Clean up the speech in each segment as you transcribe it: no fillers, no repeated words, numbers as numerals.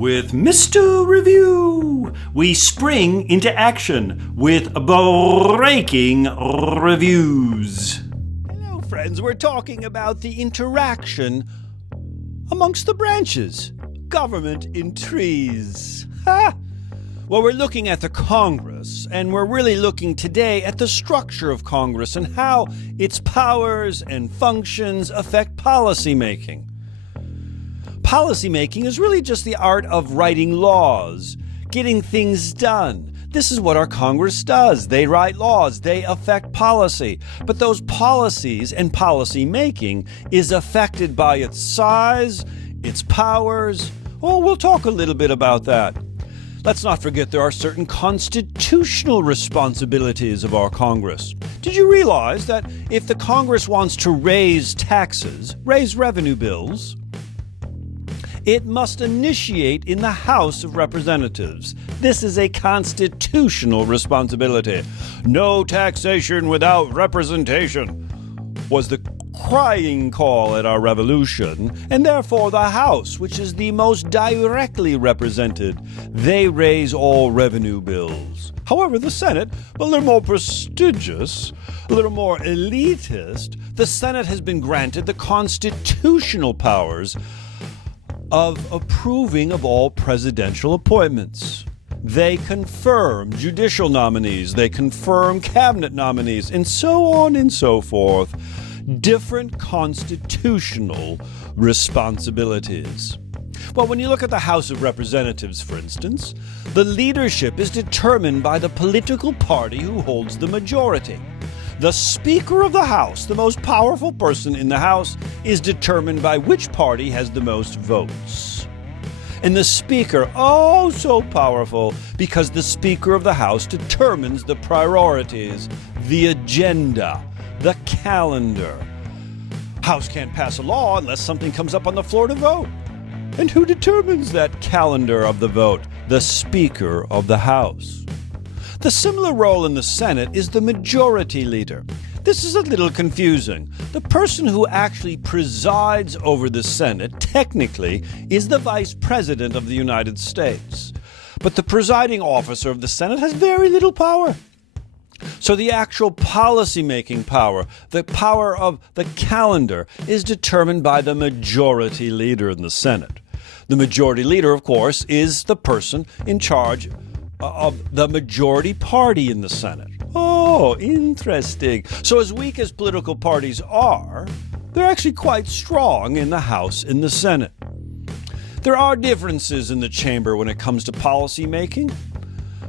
With Mr. Review, we spring into action with breaking reviews. Hello, friends. We're talking about the interaction amongst the branches. Government in trees. Ha! Well, we're looking at the Congress, and we're really looking today at the structure of Congress and how its powers and functions affect policymaking. Policymaking is really just the art of writing laws, getting things done. This is what our Congress does. They write laws. They affect policy. But those policies and policymaking is affected by its size, its powers. Oh, we'll talk a little bit about that. Let's not forget there are certain constitutional responsibilities of our Congress. Did you realize that if the Congress wants to raise taxes, raise revenue bills, it must initiate in the House of Representatives? This is a constitutional responsibility. No taxation without representation was the crying call at our revolution, and therefore the House, which is the most directly represented, they raise all revenue bills. However, the Senate, a little more prestigious, a little more elitist, the Senate has been granted the constitutional powers of approving of all presidential appointments. They confirm judicial nominees, they confirm cabinet nominees, and so on and so forth. Different constitutional responsibilities. Well, when you look at the House of Representatives, for instance, the leadership is determined by the political party who holds the majority. The Speaker of the House, the most powerful person in the House, is determined by which party has the most votes. And the Speaker, oh so powerful, because the Speaker of the House determines the priorities, the agenda, the calendar. House can't pass a law unless something comes up on the floor to vote. And who determines that calendar of the vote? The Speaker of the House. The similar role in the Senate is the majority leader. This is a little confusing. The person who actually presides over the Senate, technically, is the Vice President of the United States. But the presiding officer of the Senate has very little power. So the actual policy-making power, the power of the calendar, is determined by the majority leader in the Senate. The majority leader, of course, is the person in charge of the majority party in the Senate. Oh, interesting. So as weak as political parties are, they're actually quite strong in the House and the Senate. There are differences in the chamber when it comes to policy making.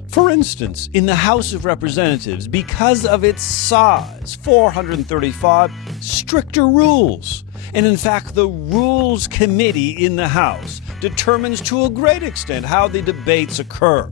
For instance, in the House of Representatives, because of its size, 435, stricter rules. And in fact, the Rules Committee in the House determines to a great extent how the debates occur.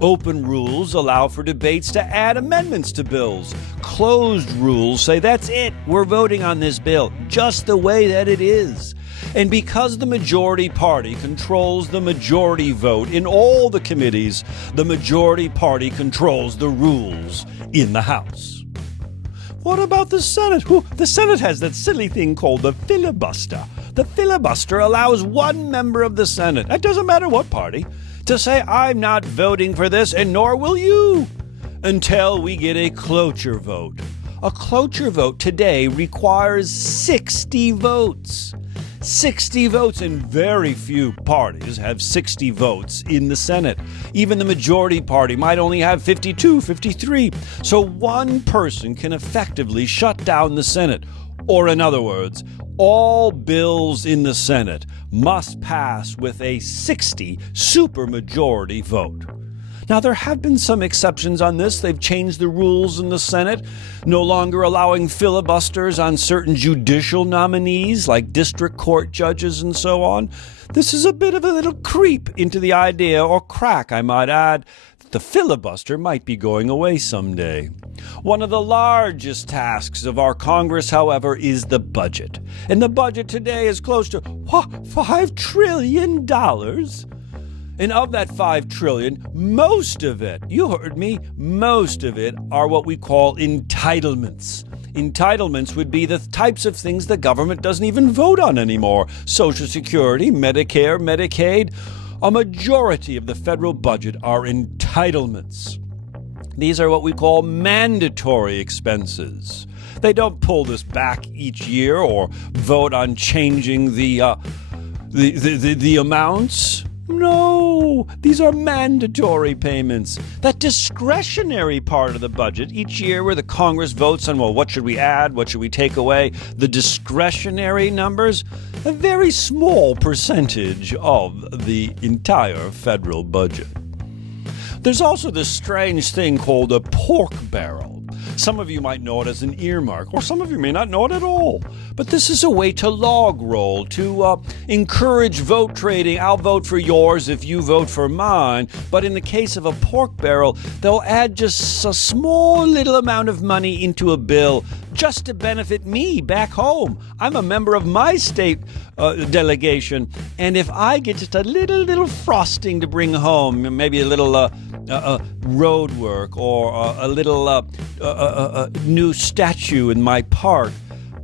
Open rules allow for debates to add amendments to bills. Closed rules say that's it, we're voting on this bill, just the way that it is. And because the majority party controls the majority vote in all the committees, the majority party controls the rules in the House. What about the Senate? The Senate has that silly thing called the filibuster. The filibuster allows one member of the Senate, it doesn't matter what party, to say, I'm not voting for this, and nor will you, until we get a cloture vote. A cloture vote today requires 60 votes. 60 votes, and very few parties have 60 votes in the Senate. Even the majority party might only have 52, 53. So one person can effectively shut down the Senate. Or in other words, all bills in the Senate must pass with a 60 supermajority vote. Now, there have been some exceptions on this. They've changed the rules in the Senate, no longer allowing filibusters on certain judicial nominees like district court judges and so on. This is a bit of a little creep into the idea, or crack, I might add, that the filibuster might be going away someday. One of the largest tasks of our Congress, however, is the budget. And the budget today is close to $5 trillion. And of that $5 trillion, most of it, you heard me, most of it are what we call entitlements. Entitlements would be the types of things the government doesn't even vote on anymore. Social Security, Medicare, Medicaid, A majority of the federal budget are entitlements. These are what we call mandatory expenses. They don't pull this back each year or vote on changing the amounts. No, these are mandatory payments. That discretionary part of the budget each year where the Congress votes on, well, what should we add, what should we take away? The discretionary numbers, a very small percentage of the entire federal budget. There's also this strange thing called a pork barrel. Some of you might know it as an earmark, or some of you may not know it at all. But this is a way to log roll, to encourage vote trading. I'll vote for yours if you vote for mine. But in the case of a pork barrel, they'll add just a small little amount of money into a bill just to benefit me back home. I'm a member of my state delegation, and if I get just a little frosting to bring home, maybe a little road work or a little new statue in my park,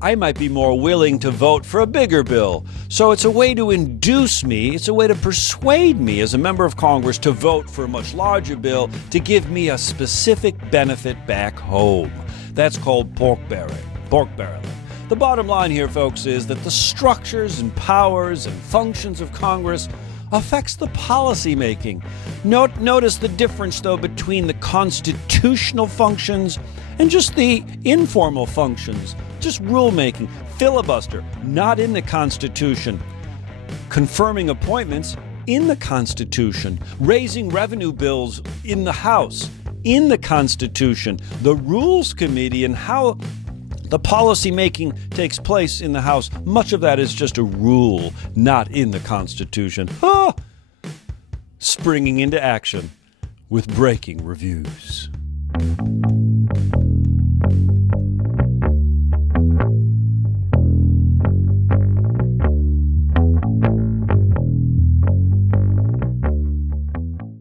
I might be more willing to vote for a bigger bill. So it's a way to induce me, it's a way to persuade me as a member of Congress to vote for a much larger bill to give me a specific benefit back home. That's called pork barreling. The bottom line here, folks, is that the structures and powers and functions of Congress affects the policy making. Notice the difference, though, between the constitutional functions and just the informal functions, just rulemaking. Filibuster, not in the Constitution. Confirming appointments, in the Constitution. Raising revenue bills in the House, in the Constitution. The Rules Committee and how the policy making takes place in the House, much of that is just a rule, not in the Constitution. Springing into action with breaking reviews.